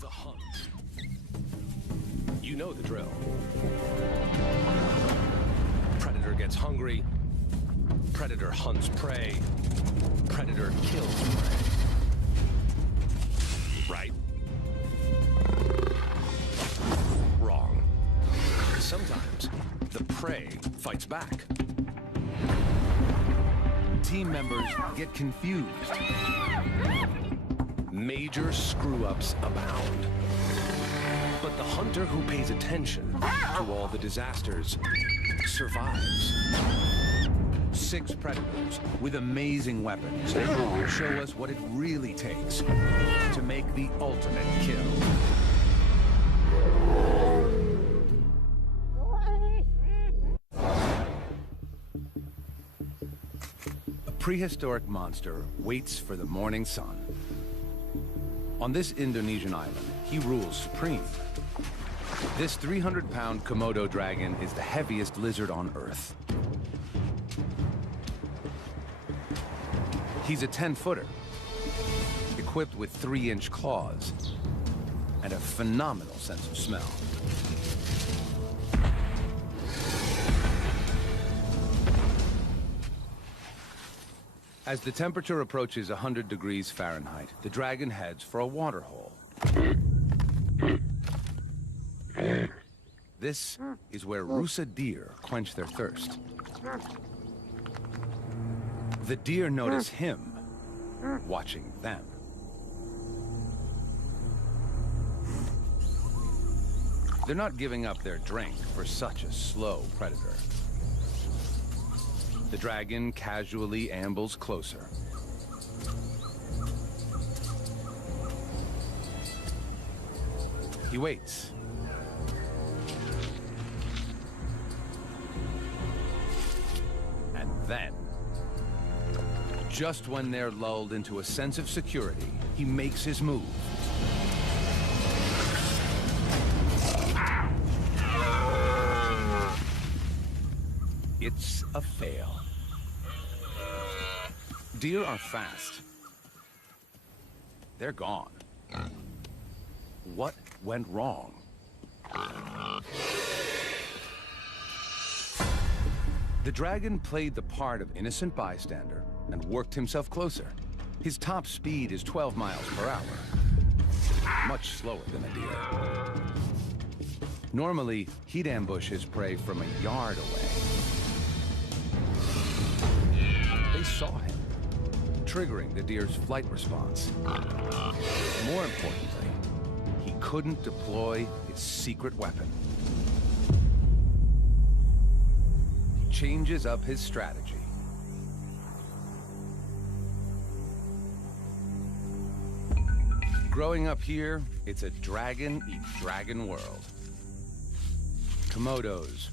The hunt. You know the drill. Predator gets hungry. Predator hunts prey. Predator kills prey. Right? Wrong. Sometimes the prey fights back. Team members get confused. Major screw-ups abound. But the hunter who pays attention to all the disasters survives. 6 predators with amazing weapons show us what it really takes to make the ultimate kill. A prehistoric monster waits for the morning sun. On this Indonesian island, he rules supreme. This 300-pound Komodo dragon is the heaviest lizard on Earth. He's a 10-footer, equipped with 3-inch claws and a phenomenal sense of smell. As the temperature approaches 100 degrees Fahrenheit, the dragon heads for a water hole. This is where Rusa deer quench their thirst. The deer notice him watching them. They're not giving up their drink for such a slow predator. The dragon casually ambles closer. He waits. And then, just when they're lulled into a sense of security, he makes his move. It's a fail. Deer are fast. They're gone. What went wrong? The dragon played the part of innocent bystander and worked himself closer. His top speed is 12 miles per hour, much slower than a deer. Normally, he'd ambush his prey from a yard away. They saw him, triggering the deer's flight response. More importantly, he couldn't deploy his secret weapon. He changes up his strategy. Growing up here, it's a dragon-eat-dragon world. Komodos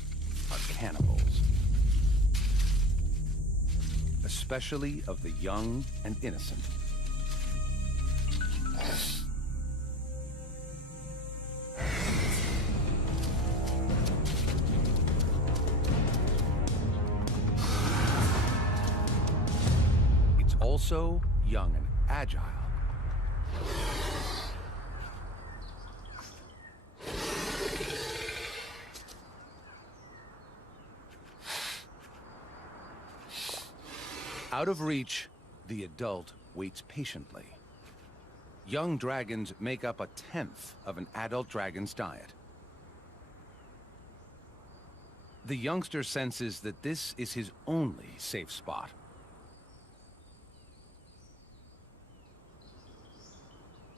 are cannibals. Especially of the young and innocent. It's also young and agile. Out of reach, the adult waits patiently. Young dragons make up 1/10 of an adult dragon's diet. The youngster senses that this is his only safe spot.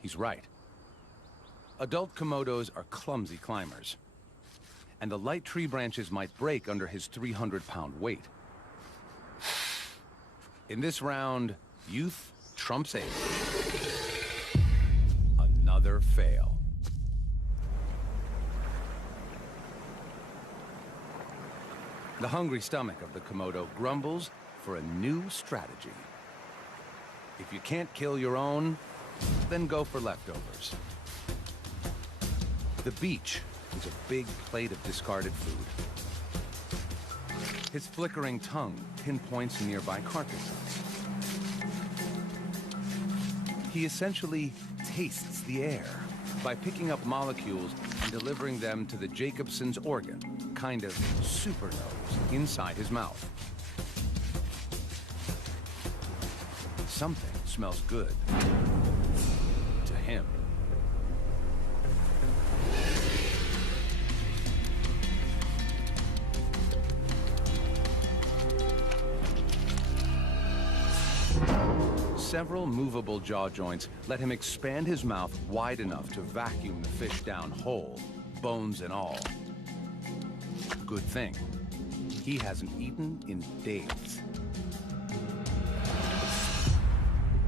He's right. Adult Komodos are clumsy climbers, and the light tree branches might break under his 300-pound weight. In this round, youth trumps age. Another fail. The hungry stomach of the Komodo grumbles for a new strategy. If you can't kill your own, then go for leftovers. The beach is a big plate of discarded food. His flickering tongue pinpoints nearby carcasses. He essentially tastes the air. by picking up molecules and delivering them to the Jacobson's organ, kind of super nose, inside his mouth. Something smells good to him. Several movable jaw joints let him expand his mouth wide enough to vacuum the fish down whole, bones and all. Good thing. He hasn't eaten in days.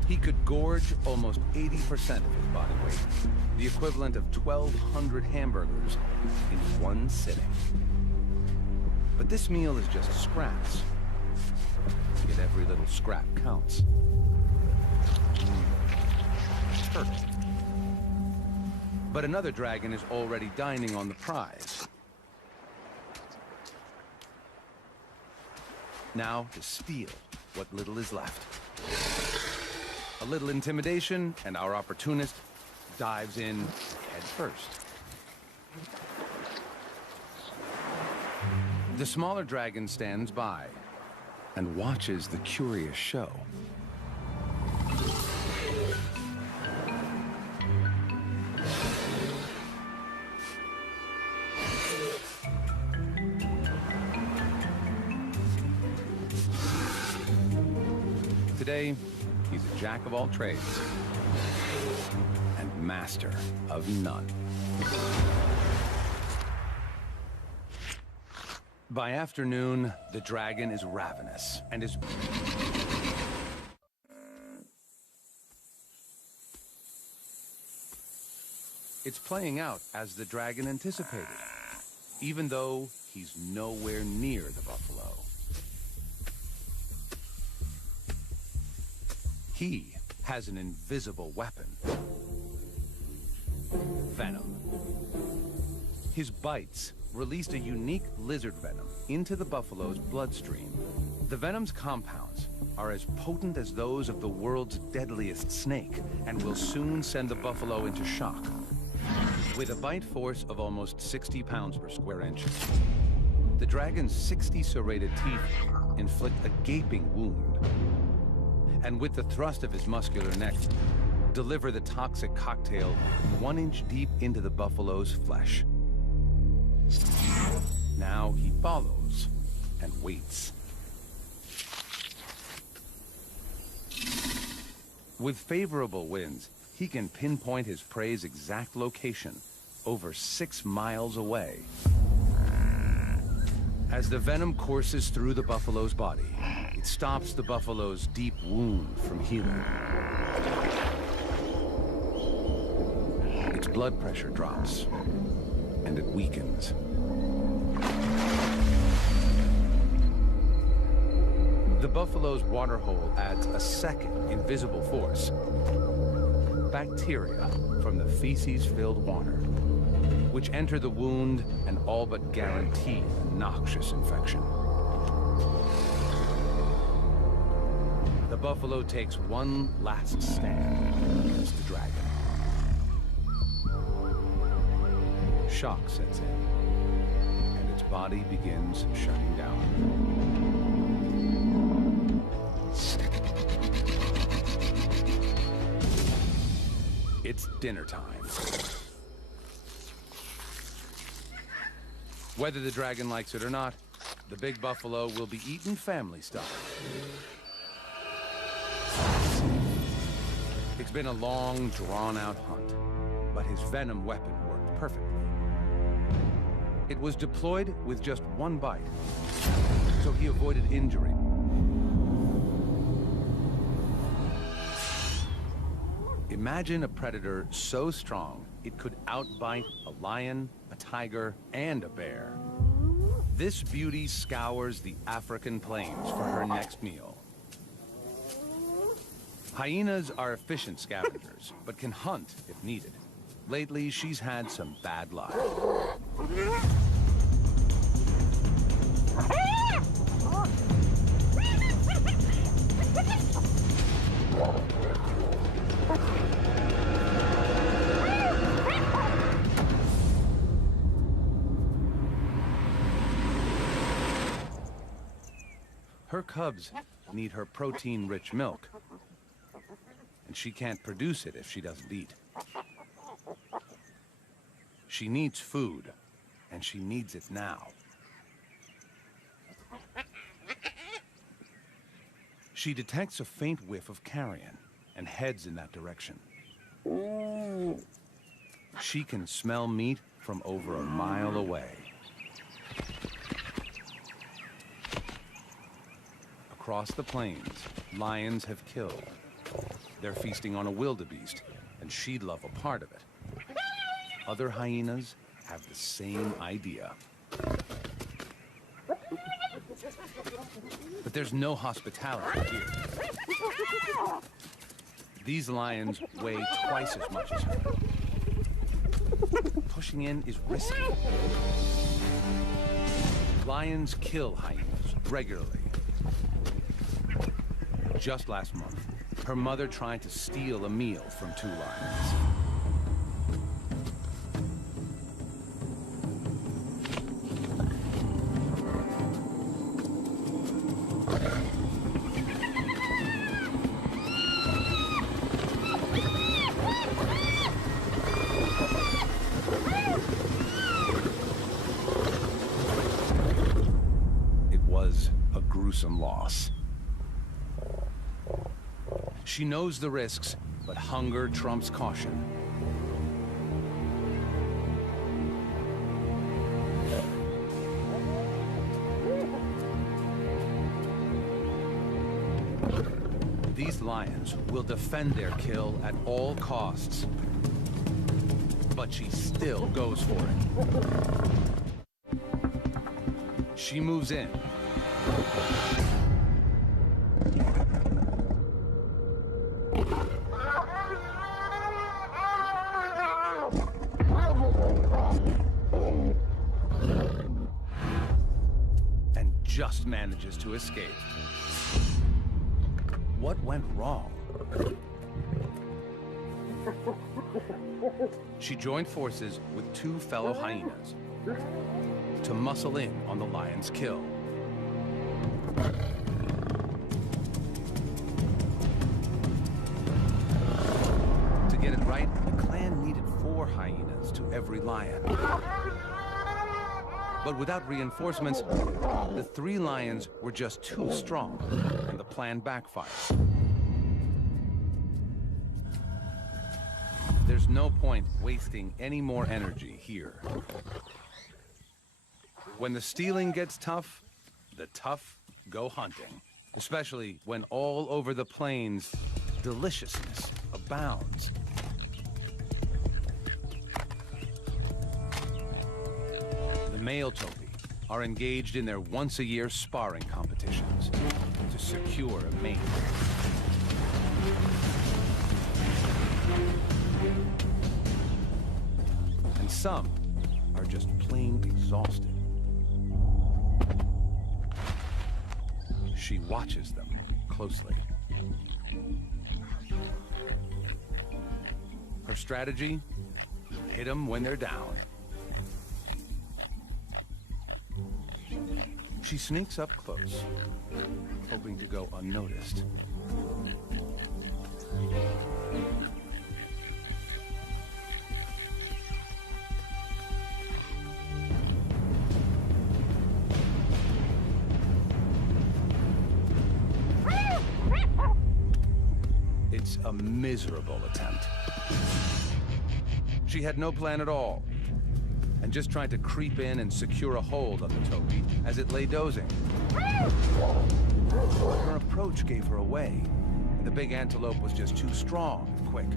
He could gorge almost 80% of his body weight, the equivalent of 1,200 hamburgers in one sitting. But this meal is just scraps. Yet every little scrap counts. Perfect. But another dragon is already dining on the prize. Now to steal what little is left. A little intimidation, and our opportunist dives in head first. The smaller dragon stands by and watches the curious show. Today, he's a jack of all trades and master of none. By afternoon, the dragon is ravenous and is... It's playing out as the dragon anticipated, even though he's nowhere near the buffalo. He has an invisible weapon. Venom. His bites released a unique lizard venom into the buffalo's bloodstream. The venom's compounds are as potent as those of the world's deadliest snake and will soon send the buffalo into shock. With a bite force of almost 60 pounds per square inch, the dragon's 60 serrated teeth inflict a gaping wound. And with the thrust of his muscular neck, deliver the toxic cocktail 1 inch deep into the buffalo's flesh. Now he follows and waits. With favorable winds, he can pinpoint his prey's exact location, over 6 miles away. As the venom courses through the buffalo's body, it stops the buffalo's deep wound from healing. Its blood pressure drops, and it weakens. The buffalo's waterhole adds a second invisible force. Bacteria from the feces-filled water, which enter the wound and all but guarantee a noxious infection. The buffalo takes one last stand against the dragon. Shock sets in, and its body begins shutting down. It's dinner time. Whether the dragon likes it or not, the big buffalo will be eaten family style. It's been a long, drawn-out hunt, but his venom weapon worked perfectly. It was deployed with just one bite, so he avoided injury. Imagine a predator so strong it could outbite a lion, a tiger, and a bear. This beauty scours the African plains for her next meal. Hyenas are efficient scavengers, but can hunt if needed. Lately, she's had some bad luck. Her cubs need her protein-rich milk, and she can't produce it if she doesn't eat. She needs food, and she needs it now. She detects a faint whiff of carrion and heads in that direction. She can smell meat from over a mile away. Across the plains, lions have killed. They're feasting on a wildebeest, and she'd love a part of it. Other hyenas have the same idea. But there's no hospitality here. These lions weigh twice as much as her. Pushing in is risky. Lions kill hyenas regularly. Just last month, her mother tried to steal a meal from 2 lions. It was a gruesome loss. She knows the risks, but hunger trumps caution. These lions will defend their kill at all costs. But she still goes for it. She moves in. And just manages to escape. What went wrong? She joined forces with 2 fellow hyenas to muscle in on the lion's kill. To get it right, the clan needed 4 hyenas to every lion. But without reinforcements, the 3 lions were just too strong, and the plan backfired. There's no point wasting any more energy here. When the stealing gets tough, the tough go hunting. Especially when all over the plains, deliciousness abounds. The male topi are engaged in their once-a-year sparring competitions to secure a mate. And some are just plain exhausted. She watches them closely. Her strategy? Hit them when they're down. She sneaks up close, hoping to go unnoticed. It's a miserable attempt. She had no plan at all, and just tried to creep in and secure a hold on the topi as it lay dozing. But her approach gave her away, and the big antelope was just too strong and quick.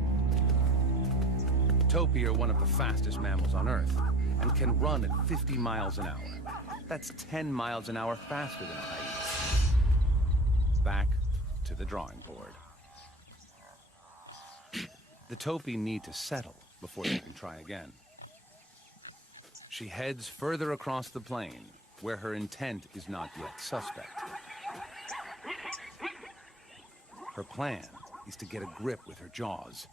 Topi are one of the fastest mammals on Earth, and can run at 50 miles an hour. That's 10 miles an hour faster than a hyena. Back to the drawing board. The topi need to settle before they can try again. She heads further across the plain, where her intent is not yet suspect. Her plan is to get a grip with her jaws.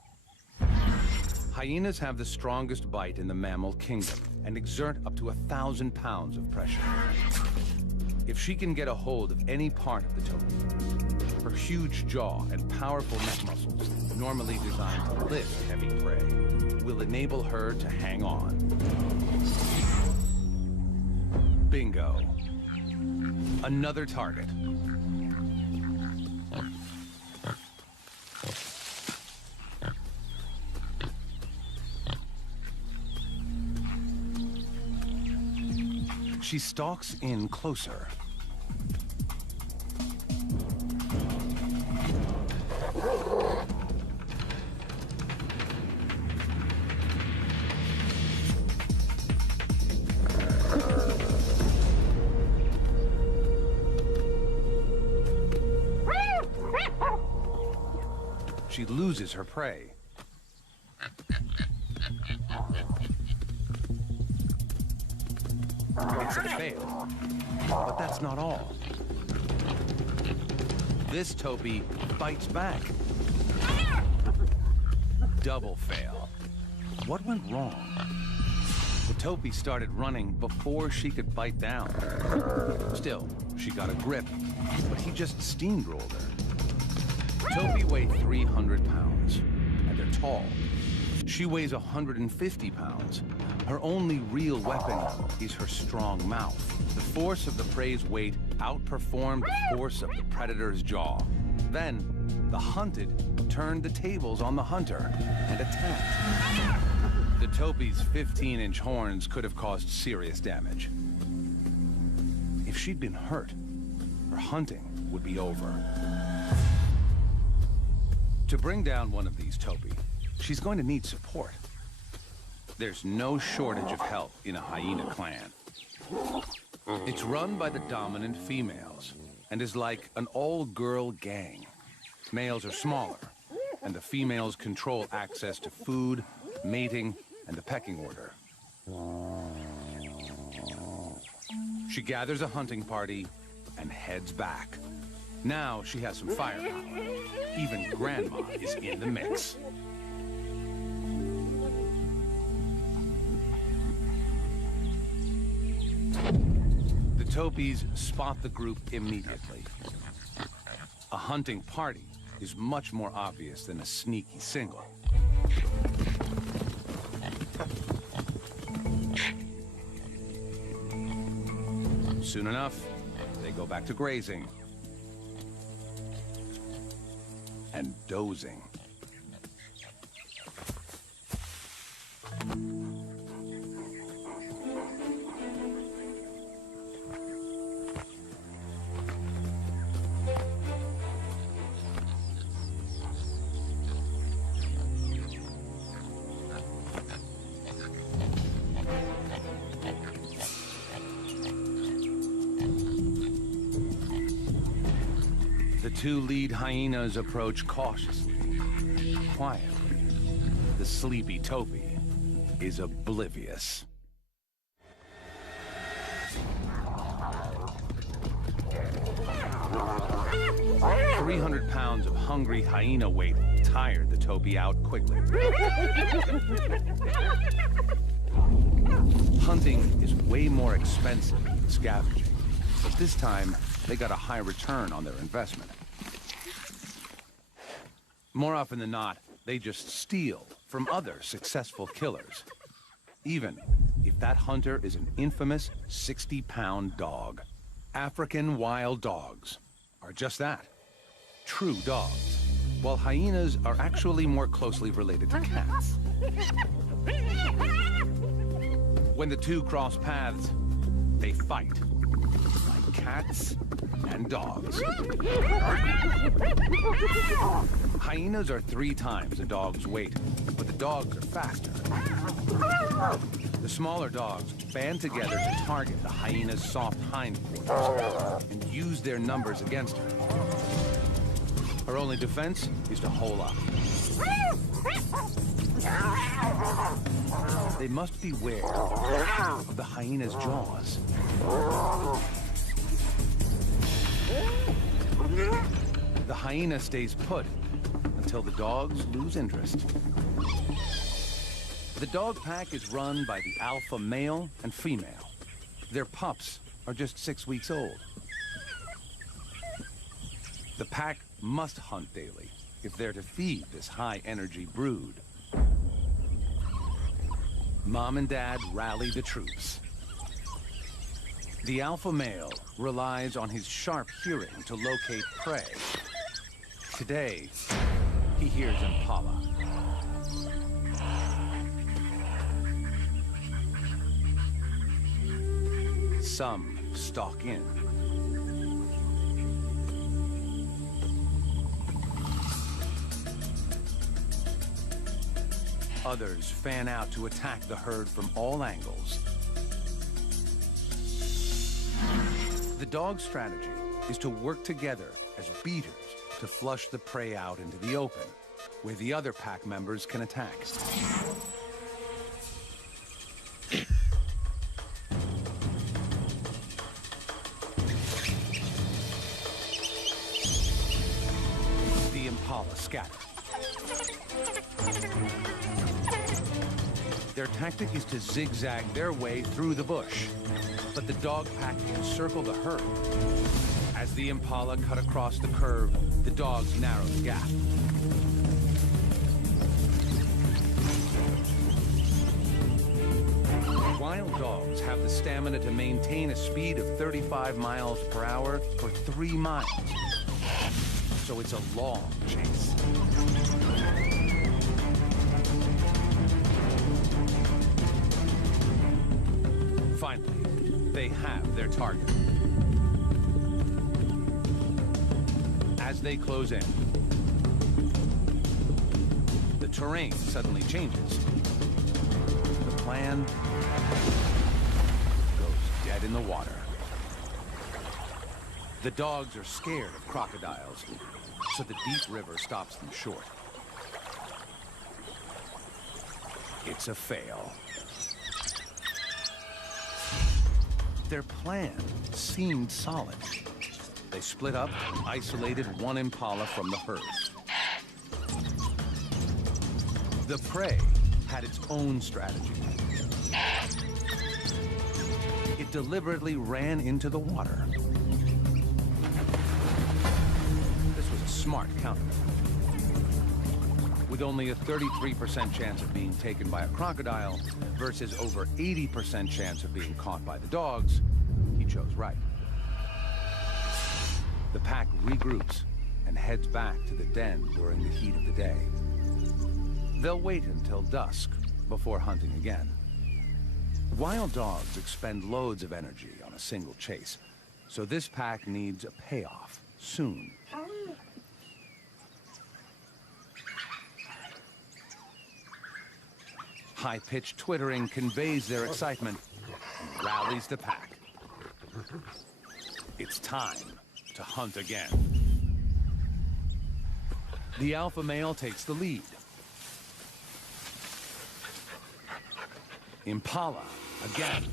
Hyenas have the strongest bite in the mammal kingdom and exert up to 1,000 pounds of pressure. If she can get a hold of any part of the topi, her huge jaw and powerful neck muscles, normally designed to lift heavy prey, will enable her to hang on. Bingo. Another target. She stalks in closer. She loses her prey. It's a fail, but that's not all. This topi bites back. Double fail. What went wrong? The topi started running before she could bite down. Still, she got a grip, but he just steamrolled her. Topi weigh 300 pounds, and they're tall. She weighs 150 pounds. Her only real weapon is her strong mouth. The force of the prey's weight outperformed the force of the predator's jaw. Then, the hunted turned the tables on the hunter and attacked. The topi's 15-inch horns could have caused serious damage. If she'd been hurt, her hunting would be over. To bring down one of these topi, she's going to need support. There's no shortage of help in a hyena clan. It's run by the dominant females and is like an all-girl gang. Males are smaller, and the females control access to food, mating, and the pecking order. She gathers a hunting party and heads back. Now she has some firepower. Even Grandma is in the mix. The topis spot the group immediately. A hunting party is much more obvious than a sneaky single. Soon enough, they go back to grazing and dozing. The two lead hyenas approach cautiously, quietly. The sleepy topi is oblivious. "300 pounds of hungry hyena weight tired the topi out quickly. Hunting is way more expensive than scavenging, but this time they got a high return on their investment. More often than not, they just steal from other successful killers, even if that hunter is an infamous 60-pound dog. African wild dogs are just that, true dogs, while hyenas are actually more closely related to cats. When the two cross paths, they fight, like cats and dogs. Hyenas are 3 times a dog's weight, but the dogs are faster. The smaller dogs band together to target the hyena's soft hindquarters and use their numbers against her. Her only defense is to hole up. They must beware of the hyena's jaws. The hyena stays put until the dogs lose interest. The dog pack is run by the alpha male and female. Their pups are just 6 weeks old. The pack must hunt daily if they're to feed this high-energy brood. Mom and Dad rally the troops. The alpha male relies on his sharp hearing to locate prey. Today, he hears impala. Some stalk in. Others fan out to attack the herd from all angles. The dog's strategy is to work together as beaters to flush the prey out into the open, where the other pack members can attack. The impala scatter. Their tactic is to zigzag their way through the bush, but the dog pack encircle the herd. As the impala cut across the curve, the dogs narrow the gap. Wild dogs have the stamina to maintain a speed of 35 miles per hour for 3 miles. So it's a long chase. Finally, they have their target. As they close in, the terrain suddenly changes. The plan goes dead in the water. The dogs are scared of crocodiles, so the deep river stops them short. It's a fail. Their plan seemed solid. They split up and isolated one impala from the herd. The prey had its own strategy. It deliberately ran into the water. This was a smart counter. With only a 33% chance of being taken by a crocodile versus over 80% chance of being caught by the dogs, he chose right. The pack regroups and heads back to the den during the heat of the day. They'll wait until dusk before hunting again. Wild dogs expend loads of energy on a single chase, so this pack needs a payoff soon. High-pitched twittering conveys their excitement and rallies the pack. It's time to hunt again. The alpha male takes the lead. Impala again.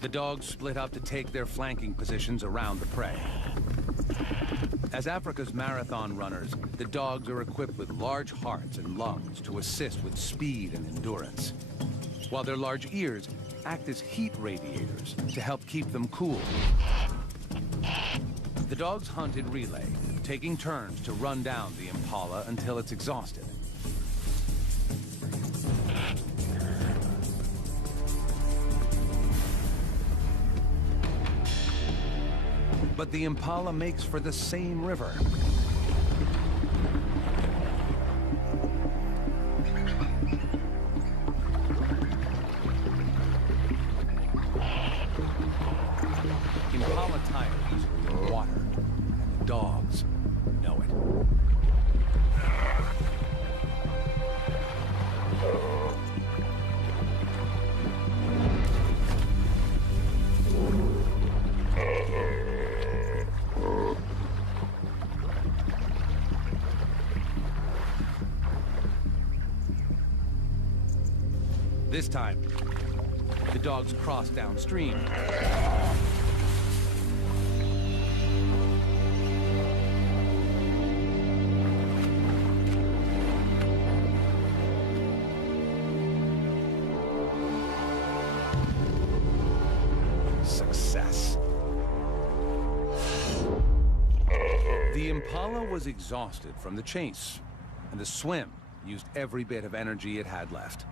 The dogs split up to take their flanking positions around the prey. As Africa's marathon runners, the dogs are equipped with large hearts and lungs to assist with speed and endurance, while their large ears act as heat radiators to help keep them cool. The dogs hunt in relay, taking turns to run down the impala until it's exhausted. But the impala makes for the same river. Impala tires are water, and the dogs know it. This time, the dogs cross downstream. The Impala was exhausted from the chase, and the swim used every bit of energy it had left.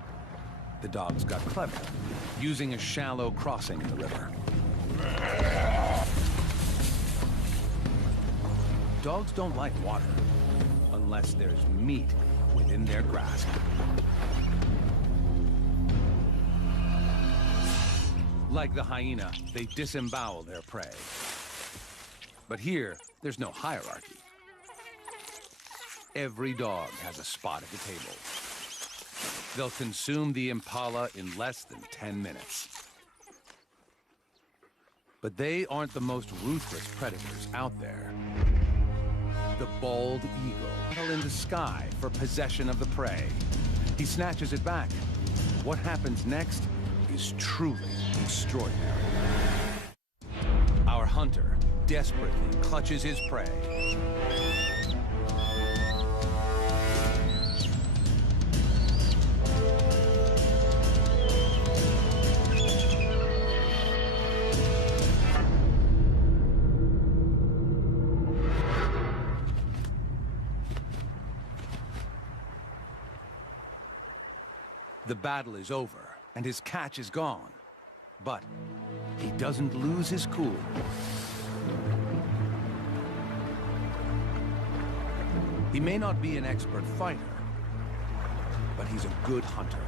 The dogs got clever, using a shallow crossing in the river. Dogs don't like water, unless there's meat within their grasp. Like the hyena, they disembowel their prey. But here, there's no hierarchy. Every dog has a spot at the table. They'll consume the Impala in less than 10 minutes. But they aren't the most ruthless predators out there. The bald eagle in the sky for possession of the prey. He snatches it back. What happens next is truly extraordinary. Our hunter desperately clutches his prey. The battle is over, and his catch is gone. But he doesn't lose his cool. He may not be an expert fighter, but he's a good hunter.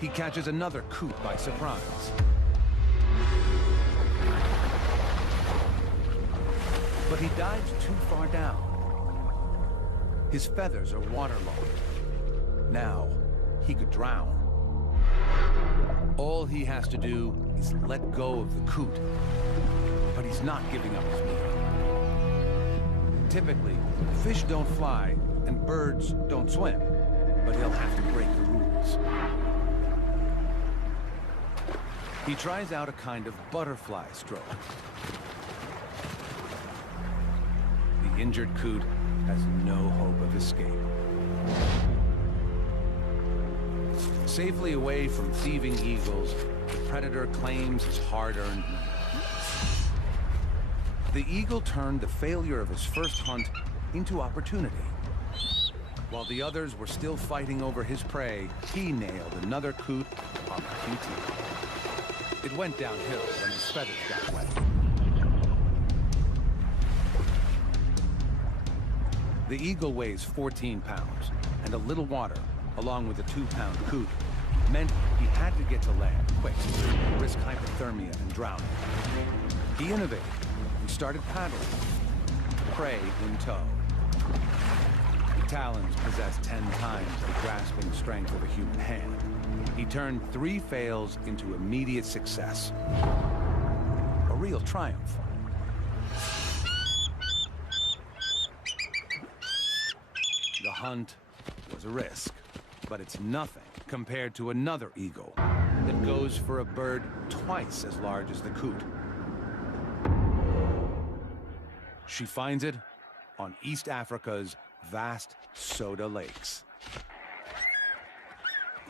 He catches another coot by surprise. But he dives too far down. His feathers are waterlogged. Now, he could drown. All he has to do is let go of the coot. But he's not giving up his meal. Typically, fish don't fly and birds don't swim, but he'll have to break the rules. He tries out a kind of butterfly stroke. The injured coot has no hope of escape. Safely away from thieving eagles, the predator claims his hard-earned meal. The eagle turned the failure of his first hunt into opportunity. While the others were still fighting over his prey, he nailed another coot on the QT. It went downhill when his feathers got wet. The eagle weighs 14 pounds, and a little water, along with a 2-pound coot, meant he had to get to land quick, risk hypothermia and drowning. He innovated and started paddling, prey in tow. The talons possess 10 times the grasping strength of a human hand. He turned 3 fails into immediate success. A real triumph. The hunt was a risk, but it's nothing compared to another eagle that goes for a bird twice as large as the coot. She finds it on East Africa's vast soda lakes.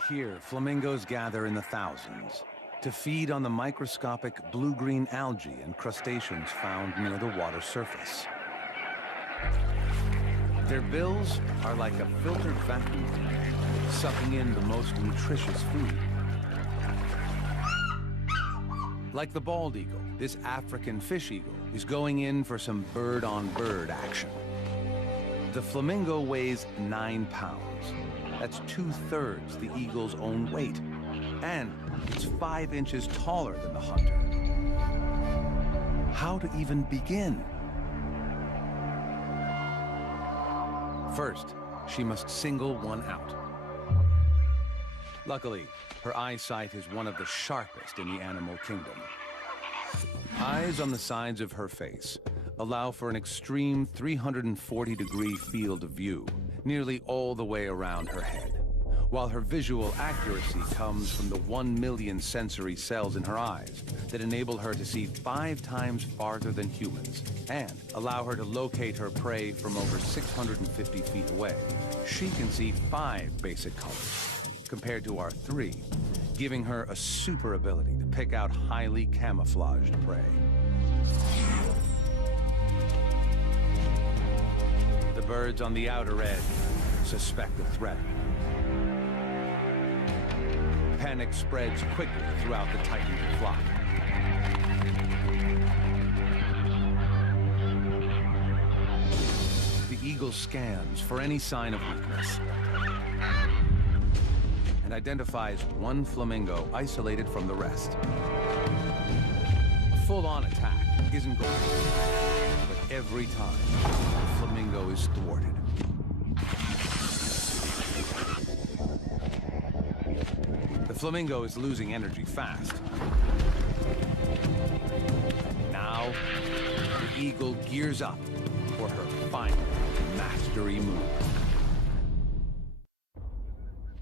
Here, flamingos gather in the thousands to feed on the microscopic blue-green algae and crustaceans found near the water surface. Their bills are like a filtered vacuum, sucking in the most nutritious food. Like the bald eagle, this African fish eagle is going in for some bird-on-bird action. The flamingo weighs 9 pounds. That's 2/3 the eagle's own weight. And it's 5 inches taller than the hunter. How to even begin? First, she must single one out. Luckily, her eyesight is one of the sharpest in the animal kingdom. Eyes on the sides of her face allow for an extreme 340-degree field of view, nearly all the way around her head, while her visual accuracy comes from the 1 million sensory cells in her eyes that enable her to see 5 times farther than humans and allow her to locate her prey from over 650 feet away. She can see 5 basic colors: compared to R3, giving her a super ability to pick out highly camouflaged prey. The birds on the outer edge suspect a threat. Panic spreads quickly throughout the tightening flock. The eagle scans for any sign of weakness and identifies one flamingo isolated from the rest. A full-on attack isn't going to work, but every time, the flamingo is thwarted. The flamingo is losing energy fast. Now, the eagle gears up for her final mastery move.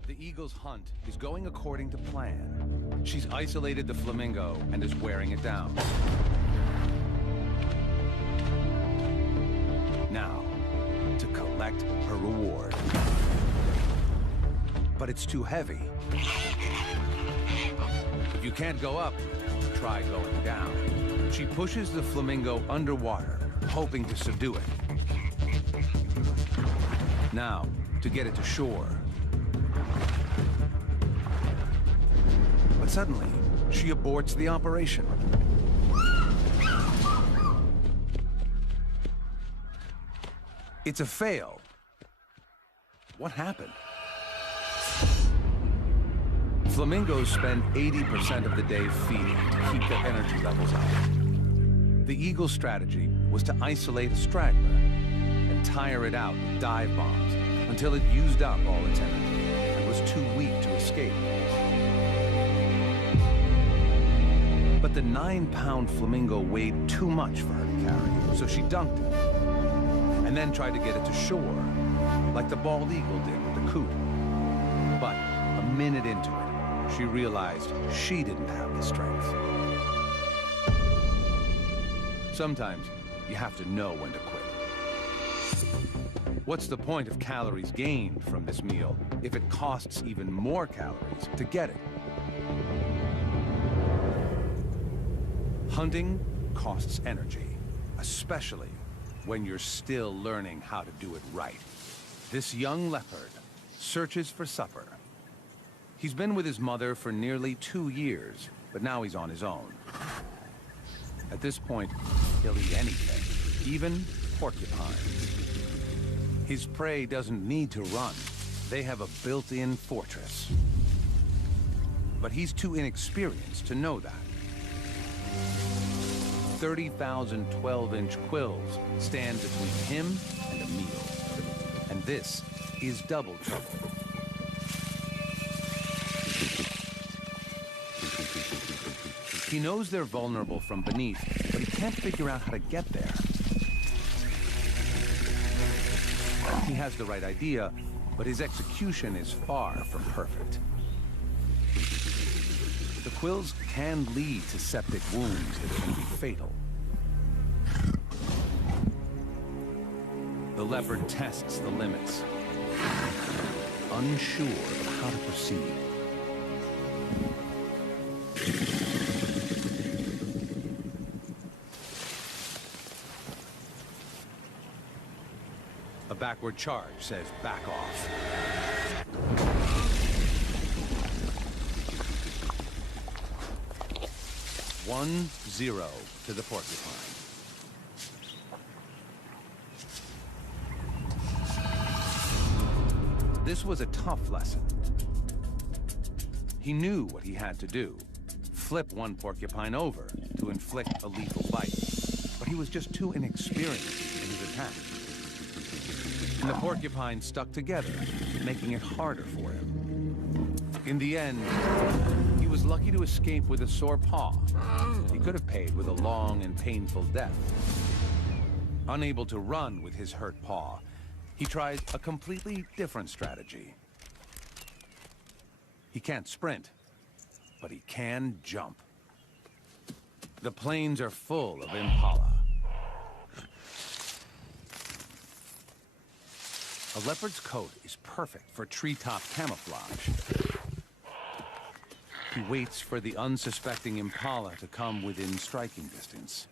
The eagle's hunt is going according to plan. She's isolated the flamingo and is wearing it down. Now, to collect her reward. But it's too heavy. If you can't go up, try going down. She pushes the flamingo underwater, hoping to subdue it. Now, to get it to shore. But suddenly, she aborts the operation. It's a fail. What happened? Flamingos spend 80% of the day feeding to keep their energy levels up. The eagle's strategy was to isolate a straggler and tire it out with dive bombs until it used up all its energy and was too weak to escape. But the 9-pound flamingo weighed too much for her to carry, so she dunked it and then tried to get it to shore, like the bald eagle did with the coot. But a minute into it, she realized she didn't have the strength. Sometimes you have to know when to quit. What's the point of calories gained from this meal if it costs even more calories to get it? Hunting costs energy, especially when you're still learning how to do it right. This young leopard searches for supper. He's been with his mother for nearly 2 years, but now he's on his own. At this point, he'll eat anything, even porcupines. His prey doesn't need to run. They have a built-in fortress. But he's too inexperienced to know that. 30,000 12-inch quills stand between him and a meal. And this is double trouble. He knows they're vulnerable from beneath, but he can't figure out how to get there. He has the right idea, but his execution is far from perfect. The quills can lead to septic wounds that can be fatal. The leopard tests the limits, unsure of how to proceed. A backward charge says back off. One, 0 to the porcupine. This was a tough lesson. He knew what he had to do. Flip one porcupine over to inflict a lethal bite. But he was just too inexperienced in his attack. And the porcupine stuck together, making it harder for him. In the end, he was lucky to escape with a sore paw. He could have paid with a long and painful death. Unable to run with his hurt paw, he tried a completely different strategy. He can't sprint, but he can jump. The plains are full of impala. A leopard's coat is perfect for treetop camouflage. He waits for the unsuspecting impala to come within striking distance.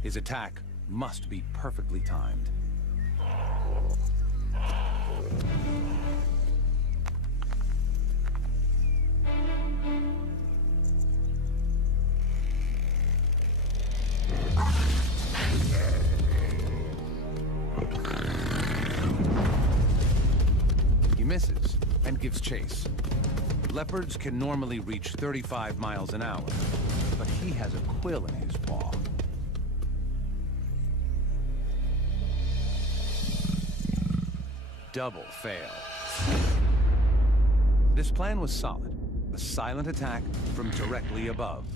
His attack must be perfectly timed. He misses and gives chase. Leopards can normally reach 35 miles an hour, but he has a quill in his paw. Double fail. This plan was solid. A silent attack from directly above.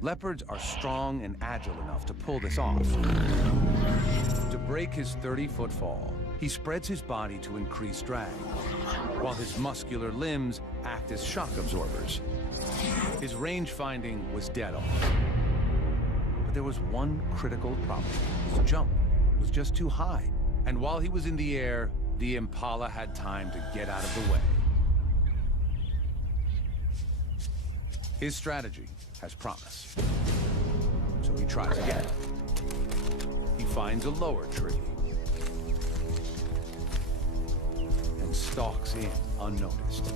Leopards are strong and agile enough to pull this off. To break his 30-foot fall, he spreads his body to increase drag, while his muscular limbs act as shock absorbers. His range finding was dead on. But there was one critical problem. His jump was just too high. And while he was in the air, the impala had time to get out of the way. His strategy has promise. So he tries again. He finds a lower tree and stalks in unnoticed.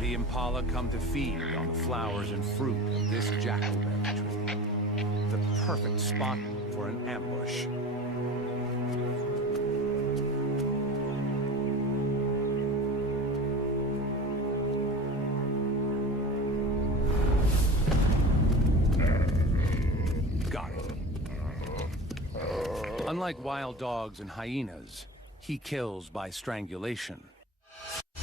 The impala come to feed on the flowers and fruit of this jackalberry tree. The perfect spot for an ambush. Got it. Unlike wild dogs and hyenas, he kills by strangulation.